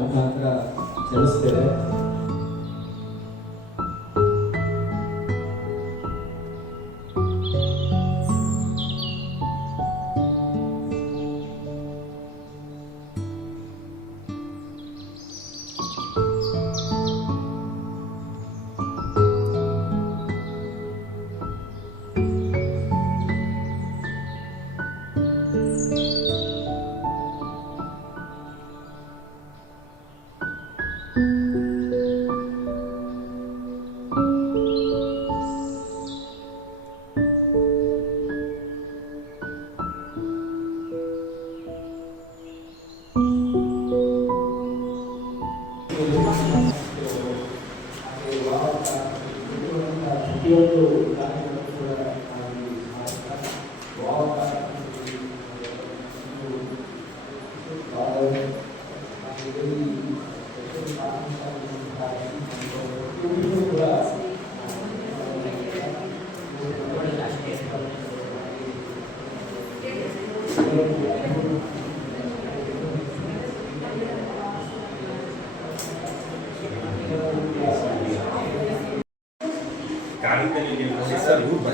ಮುಖಾಂತರ ತಿಳಿಸ್ತೇವೆ.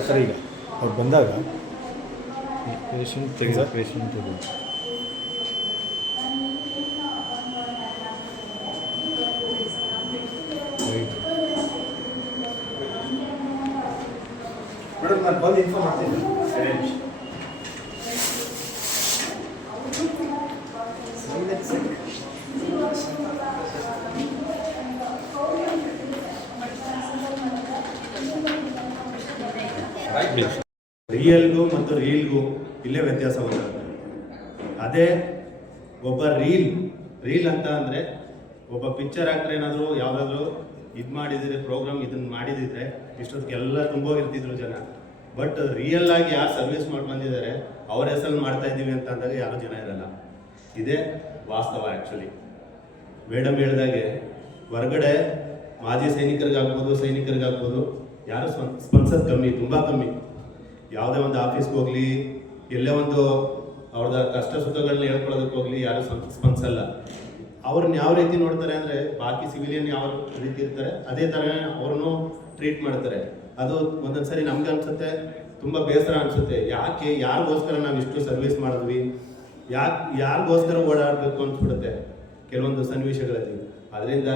ಸರ್ ಈಗ ಅವ್ರು ಬಂದಾಗ ಪೇಷಂಟ್ ತೆಗೆದ ಮೇಡಮ್ ನಾನು ಬಂದು ಇನ್ಫಾರ್ಮ್ ಮಾಡ್ತೀನಿ. ರಿಯಲ್ಗೂ ಮತ್ತು ರೀಲ್ಗೂ ಇಲ್ಲೇ ವ್ಯತ್ಯಾಸ ಗೊತ್ತಾಗುತ್ತೆ. ಅದೇ ಒಬ್ಬ ರೀಲ್ ಅಂತ ಅಂದರೆ ಒಬ್ಬ ಪಿಕ್ಚರ್ ಆ್ಯಕ್ಟರ್ ಏನಾದರೂ ಯಾವುದಾದ್ರೂ ಇದು ಮಾಡಿದರೆ ಪ್ರೋಗ್ರಾಮ್ ಇದನ್ನು ಮಾಡಿದಿದ್ರೆ ಇಷ್ಟೊತ್ತಿಗೆಲ್ಲ ತುಂಬೋಗಿರ್ತಿದ್ರು ಜನ. ಬಟ್ ರಿಯಲ್ ಆಗಿ ಯಾರು ಸರ್ವಿಸ್ ಮಾಡಿ ಬಂದಿದ್ದಾರೆ ಅವ್ರ ಹೆಸರಲ್ಲಿ ಮಾಡ್ತಾ ಇದ್ದೀವಿ ಅಂತ ಅಂದಾಗ ಯಾರೂ ಜನ ಇರಲ್ಲ. ಇದೇ ವಾಸ್ತವ. ಆ್ಯಕ್ಚುಲಿ ಮೇಡಮ್ ಹೇಳಿದಾಗೆ ಹೊರಗಡೆ ಮಾಜಿ ಸೈನಿಕರಿಗಾಗ್ಬೋದು ಯಾರು ಸ್ಪಂದಿಸೋದು ಕಮ್ಮಿ, ತುಂಬ ಕಮ್ಮಿ. ಯಾವುದೇ ಒಂದು ಆಫೀಸ್ಗೆ ಹೋಗಲಿ, ಎಲ್ಲೇ ಒಂದು ಅವ್ರದ್ದು ಕಷ್ಟ ಸುಖಗಳನ್ನ ಹೇಳ್ಕೊಳ್ಳೋದಕ್ಕೆ ಹೋಗಲಿ ಯಾರು ಸ್ಪಂದಿಸಲ್ಲ. ಅವ್ರನ್ನ ಯಾವ ರೀತಿ ನೋಡ್ತಾರೆ ಅಂದರೆ ಬಾಕಿ ಸಿವಿಲಿಯನ್ ಯಾವ ರೀತಿ ಇರ್ತಾರೆ ಅದೇ ಥರ ಅವ್ರನ್ನೂ ಟ್ರೀಟ್ ಮಾಡ್ತಾರೆ. ಅದು ಒಂದೊಂದು ಸರಿ ನಮ್ಗೆ ಅನಿಸುತ್ತೆ, ತುಂಬ ಬೇಸರ ಅನಿಸುತ್ತೆ. ಯಾರಿಗೋಸ್ಕರ ನಾವು ಇಷ್ಟು ಸರ್ವಿಸ್ ಮಾಡಿದ್ವಿ, ಯಾರಿಗೋಸ್ಕರ ಓಡಾಡಬೇಕು ಅನ್ಸ್ಬಿಡುತ್ತೆ ಕೆಲವೊಂದು ಸನ್ನಿವೇಶಗಳಲ್ಲಿ. ಅದರಿಂದ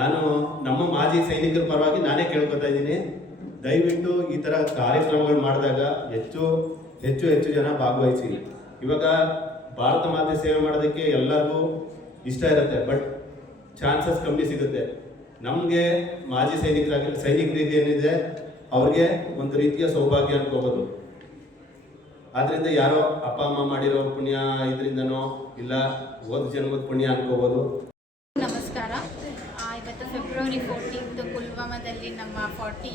ನಾನು ನಮ್ಮ ಮಾಜಿ ಸೈನಿಕರ ಪರವಾಗಿ ನಾನೇ ಕೇಳ್ಕೊತಾ ಇದ್ದೀನಿ, ದಯವಿಟ್ಟು ಈ ಥರ ಕಾರ್ಯಕ್ರಮಗಳು ಮಾಡಿದಾಗ ಹೆಚ್ಚು ಜನ ಭಾಗವಹಿಸಿ. ಇವಾಗ ಭಾರತ ಮಾತೆ ಸೇವೆ ಮಾಡೋದಕ್ಕೆ ಎಲ್ಲರಿಗೂ ಇಷ್ಟ ಇರುತ್ತೆ, ಬಟ್ ಚಾನ್ಸಸ್ ಕಮ್ಮಿ ಸಿಗುತ್ತೆ. ನಮಗೆ ಮಾಜಿ ಸೈನಿಕರಿಗೆ ಏನಿದೆ ಅವ್ರಿಗೆ ಒಂದು ರೀತಿಯ ಸೌಭಾಗ್ಯ ಅನ್ಕೋಬೋದು. ಆದ್ದರಿಂದ ಯಾರೋ ಅಪ್ಪ ಅಮ್ಮ ಮಾಡಿರೋ ಪುಣ್ಯ ಇದರಿಂದನೋ ಇಲ್ಲ ಹೋದ ಜನ್ಮದ ಪುಣ್ಯ ಅನ್ಕೋಬೋದು. ನಮಸ್ಕಾರ. ಇವತ್ತು ಫೆಬ್ರವರಿ 14 ಪುಲ್ವಾಮಾದಲ್ಲಿ ನಮ್ಮ 40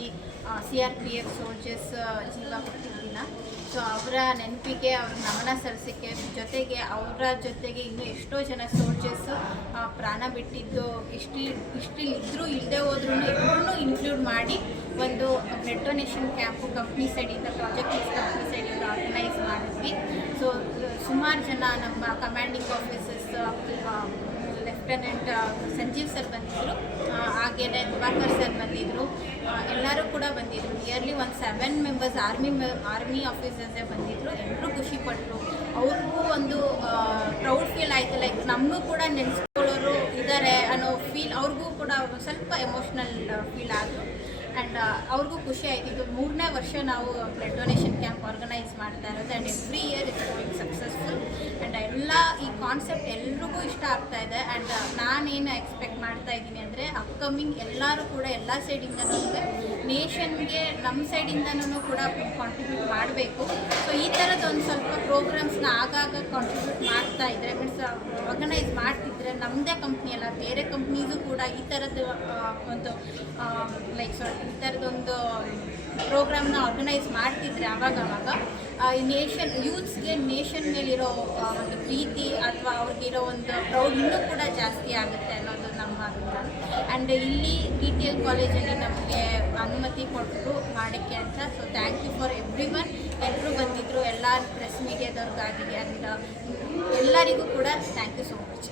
CRPF ಸೋಲ್ಜರ್ಸ್ ಜೀವ ಕೊಟ್ಟಿದ್ದ ದಿನ. ಸೊ ಅವರ ನೆನಪಿಗೆ ಅವ್ರ ನಮನ ಸಲ್ಲಿಸೋಕ್ಕೆ, ಜೊತೆಗೆ ಅವರ ಜೊತೆಗೆ ಇನ್ನೂ ಎಷ್ಟೋ ಜನ ಸೋಲ್ಜರ್ಸ್ ಪ್ರಾಣ ಬಿಟ್ಟಿದ್ದು ಇದ್ರೂ ಇಲ್ಲದೆ ಹೋದ್ರೂ ಎಲ್ಲರೂ ಇನ್ಕ್ಲೂಡ್ ಮಾಡಿ ಒಂದು ಬ್ಲಡ್ ಡೊನೇಷನ್ ಕ್ಯಾಂಪು ಕಂಪ್ನಿ ಸೈಡಿಂದ, ಪ್ರಾಜೆಕ್ಟ್ ಕಂಪ್ನಿ ಸೈಡಿಂದ ಆರ್ಗನೈಸ್ ಮಾಡಿದ್ವಿ. ಸೊ ಸುಮಾರು ಜನ ನಮ್ಮ commanding officers, lieutenant Sanjeev sir ಬಂದಿದ್ದರು, ಹಾಗೆಯೇ ದಿವಾಕರ್ ಸರ್ ಬಂದಿದ್ದರು, ಎಲ್ಲರೂ ಕೂಡ ಬಂದಿದ್ದರು. ನಿಯರ್ಲಿ ಒಂದು 7 ಮೆಂಬರ್ಸ್ ಆರ್ಮಿ ಆಫೀಸರ್ಸೇ ಬಂದಿದ್ದರು. ಎಲ್ಲರೂ ಖುಷಿಪಟ್ಟರು. ಅವ್ರಿಗೂ ಒಂದು ಪ್ರೌಡ್ ಫೀಲ್ ಆಯಿತು, ಲೈಕ್ ನಮ್ಮನ್ನು ಕೂಡ ನೆನೆಸ್ಕೊಳ್ಳೋರು ಇದ್ದಾರೆ ಅನ್ನೋ ಫೀಲ್ ಅವ್ರಿಗೂ ಕೂಡ ಸ್ವಲ್ಪ ಎಮೋಷ್ನಲ್ ಫೀಲ್ ಆದರು. ಆ್ಯಂಡ್ ಅವ್ರಿಗೂ ಖುಷಿ ಆಯಿತು. ಇದು 3ನೇ ವರ್ಷ ನಾವು ಬ್ಲಡ್ ಡೊನೇಷನ್ ಕ್ಯಾಂಪ್ ಆರ್ಗನೈಸ್ ಮಾಡ್ತಾ ಇರೋದು. And every year it's going successful. And ಈ ಕಾನ್ಸೆಪ್ಟ್ ಎಲ್ರಿಗೂ ಇಷ್ಟ ಆಗ್ತಾ ಇದೆ. ಆ್ಯಂಡ್ ನಾನೇನು ಎಕ್ಸ್ಪೆಕ್ಟ್ ಮಾಡ್ತಾ ಇದ್ದೀನಿ ಅಂದರೆ ಅಪ್ಕಮಿಂಗ್ ಎಲ್ಲರೂ ಕೂಡ ಎಲ್ಲ ಸೈಡಿಂದನೂ ನೇಷನ್ಗೆ ನಮ್ಮ ಸೈಡಿಂದನೂ ಕೂಡ ಕಾಂಟ್ರಿಬ್ಯೂಟ್ ಮಾಡಬೇಕು. ಸೊ ಈ ಥರದ್ದು ಒಂದು ಸ್ವಲ್ಪ ಪ್ರೋಗ್ರಾಮ್ಸ್ನ ಆಗಾಗ ಕಾಂಟ್ರಿಬ್ಯೂಟ್ ಮಾಡ್ತಾ ಇದ್ದರೆ, ಮೀನ್ಸ್ ಆರ್ಗನೈಸ್ ಮಾಡ್ತಿದ್ರೆ ನಮ್ಮದೇ ಕಂಪ್ನಿ ಅಲ್ಲ, ಬೇರೆ ಕಂಪ್ನೀಸು ಕೂಡ ಈ ಥರದ್ದು ಒಂದು ಈ ಥರದೊಂದು ಪ್ರೋಗ್ರಾಮ್ನ ಆರ್ಗನೈಸ್ ಮಾಡ್ತಿದ್ರೆ ಆವಾಗ ಯೂತ್ಸ್ಗೆ ನೇಷನ್ ಮೇಲಿರೋ ಒಂದು ಪ್ರೀತಿ ಅಥವಾ ಅವ್ರಿಗಿರೋ ಒಂದು ಪ್ರೌಡ್ ಇನ್ನೂ ಕೂಡ ಜಾಸ್ತಿ ಆಗುತ್ತೆ ಅನ್ನೋದು ನಮ್ಮ ಅಭಿಪ್ರಾಯ. ಆ್ಯಂಡ್ ಇಲ್ಲಿ DTL ಕಾಲೇಜಲ್ಲಿ ನಮಗೆ ಅನುಮತಿ ಕೊಟ್ಟರು ಮಾಡೋಕ್ಕೆ ಅಂತ. So thank you for everyone. ಎಲ್ಲರೂ ಬಂದಿದ್ದರು, ಎಲ್ಲ ಪ್ರೆಸ್ ಮೀಡಿಯಾದವ್ರಿಗಾಗಲಿ ಆಗಿಲ್ಲ ಎಲ್ಲರಿಗೂ ಕೂಡ ಥ್ಯಾಂಕ್ ಯು ಸೋ ಮಚ್.